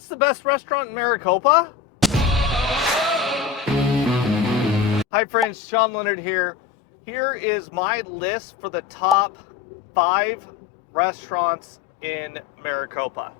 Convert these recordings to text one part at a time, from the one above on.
what's the best restaurant in Maricopa? Hi friends, Sean Leonard here. Here is my list for the top 5 restaurants in Maricopa.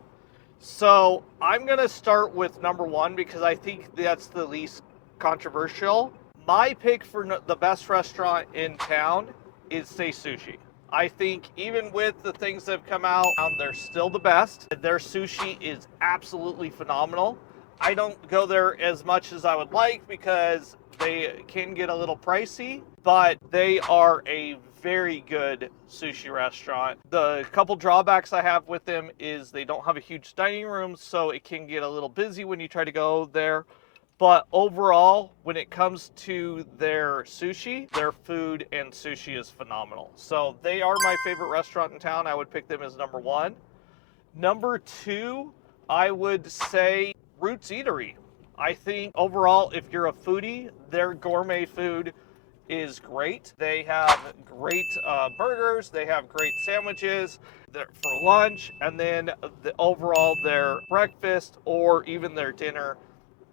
So I'm gonna start with number 1 because I think that's the least controversial. My pick for the best restaurant in town is Say Sushi. I think even with the things that have come out, they're still the best. Their sushi is absolutely phenomenal. I don't go there as much as I would like because they can get a little pricey, but they are a very good sushi restaurant. The couple drawbacks I have with them is they don't have a huge dining room, so it can get a little busy when you try to go there. But overall, when it comes to their sushi, their food and sushi is phenomenal. So they are my favorite restaurant in town. I would pick them as number 1. Number 2, I would say Roots Eatery. I think overall, if you're a foodie, their gourmet food is great. They have great burgers, they have great sandwiches for lunch, and then overall their breakfast or even their dinner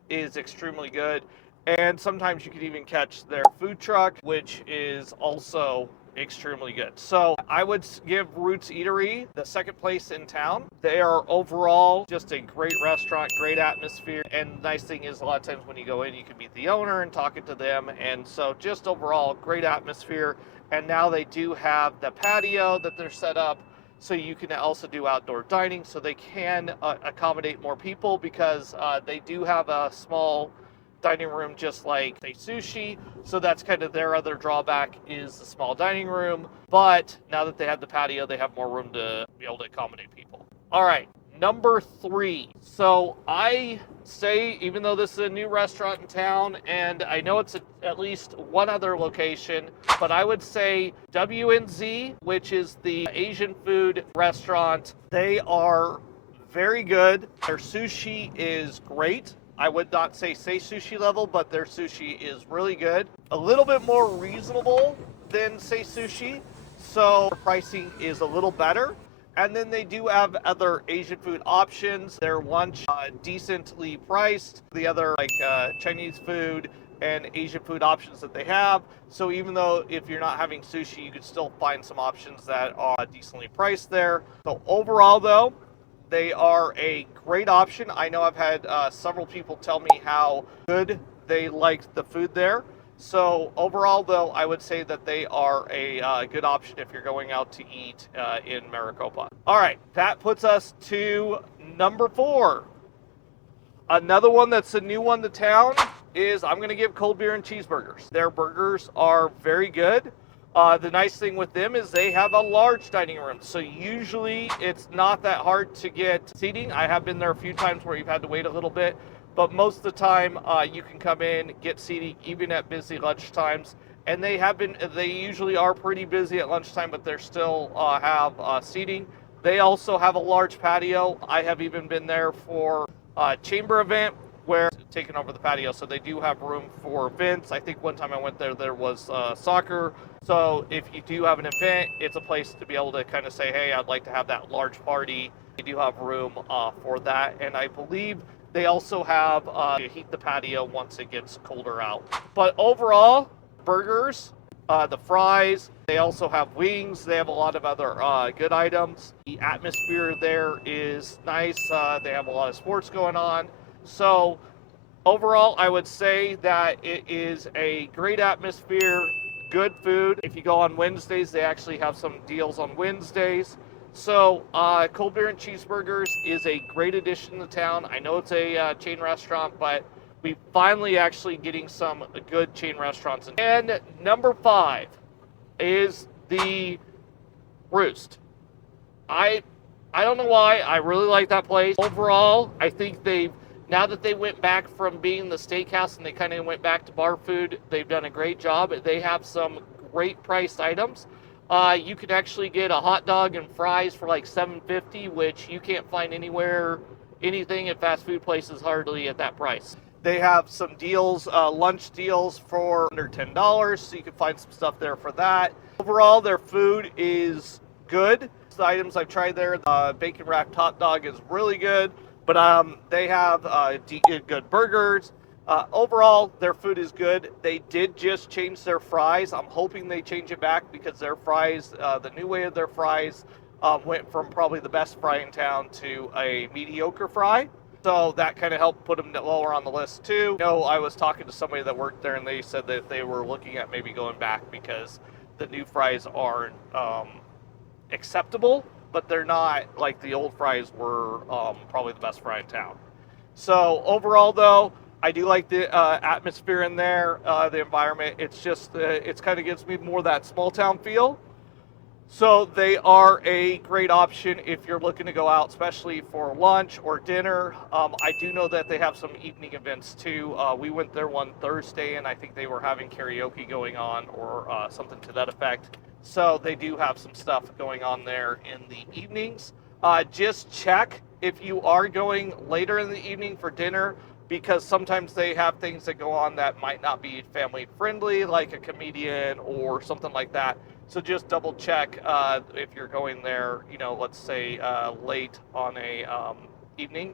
is extremely good. And sometimes you can even catch their food truck, which is also extremely good. So I would give Roots Eatery the second place in town. They are overall just a great restaurant, great atmosphere, and the nice thing is a lot of times when you go in, you can meet the owner and talking to them, and so just overall great atmosphere. And now they do have the patio that they're set up, so you can also do outdoor dining, so they can accommodate more people because they do have a small dining room just like Say Sushi, so that's kind of their other drawback is the small dining room. But now that they have the patio, they have more room to be able to accommodate people. All right, number 3. So I say, even though this is a new restaurant in town, and I know it's at least one other location, but I would say WNZ, which is the Asian food restaurant. They are very good. Their sushi is great. I would not say Sushi level, but their sushi is really good. A little bit more reasonable than Say Sushi, so pricing is a little better. And then they do have other Asian food options. Their lunch, decently priced. The other like Chinese food and Asian food options that they have. So even though if you're not having sushi, you could still find some options that are decently priced there. So overall though, they are a great option. I know I've had several people tell me how good they liked the food there. So overall, though, I would say that they are a good option if you're going out to eat in Maricopa. All right, that puts us to number 4. Another one that's a new one to town is I'm going to give Cold Beers Cheeseburgers. Their burgers are very good. The nice thing with them is they have a large dining room, so usually it's not that hard to get seating. I have been there a few times where you've had to wait a little bit, but most of the time you can come in, get seating, even at busy lunch times. And they usually are pretty busy at lunchtime, but they still have seating. They also have a large patio. I have even been there for a chamber event where taking over the patio, so they do have room for events. I think one time I went there was soccer. So if you do have an event, it's a place to be able to kind of say, hey, I'd like to have that large party. They do have room for that. And I believe they also have heat the patio once it gets colder out. But overall, burgers, the fries, they also have wings. They have a lot of other good items. The atmosphere there is nice. They have a lot of sports going on. So overall, I would say that it is a great atmosphere, good food. If you go on Wednesdays, they actually have some deals on Wednesdays. So Cold Beers Cheeseburgers is a great addition to town. I know it's a chain restaurant, but we finally actually getting some good chain restaurants. And number 5 is the Roost. I don't know why, I really like that place. Overall, I think now that they went back from being the steakhouse and they kind of went back to bar food, they've done a great job. They have some great priced items. You can actually get a hot dog and fries for like $7.50, which you can't find anywhere, anything at fast food places hardly at that price. They have some deals, lunch deals for under $10, so you can find some stuff there for that. Overall, their food is good. The items I've tried there, the bacon wrapped hot dog is really good. But they have good burgers. Overall, their food is good. They did just change their fries. I'm hoping they change it back because their fries, the new way of their fries, went from probably the best fry in town to a mediocre fry. So that kind of helped put them lower on the list too. You know, I was talking to somebody that worked there, and they said that they were looking at maybe going back because the new fries aren't acceptable, but they're not like the old fries were probably the best fry in town. So overall, though, I do like the atmosphere in there, the environment. It's just, it's kind of gives me more that small town feel. So they are a great option if you're looking to go out, especially for lunch or dinner. I do know that they have some evening events too. We went there one Thursday, and I think they were having karaoke going on or something to that effect. So they do have some stuff going on there in the evenings. Just check if you are going later in the evening for dinner, because sometimes they have things that go on that might not be family friendly, like a comedian or something like that. So just double check if you're going there, you know, let's say late on a evening,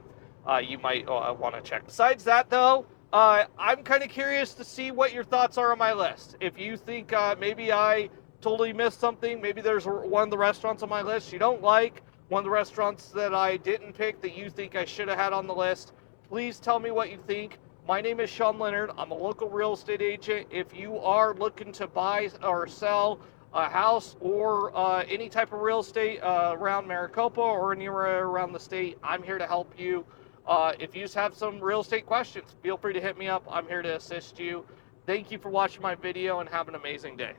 you might want to check. Besides that, though, I'm kind of curious to see what your thoughts are on my list. If you think maybe I totally missed something, maybe there's one of the restaurants on my list you don't like, one of the restaurants that I didn't pick that you think I should have had on the list, please tell me what you think. My name is Sean Leonard. I'm a local real estate agent. If you are looking to buy or sell a house or any type of real estate around Maricopa or anywhere around the state, I'm here to help you. If you just have some real estate questions, feel free to hit me up. I'm here to assist you. Thank you for watching my video, and have an amazing day.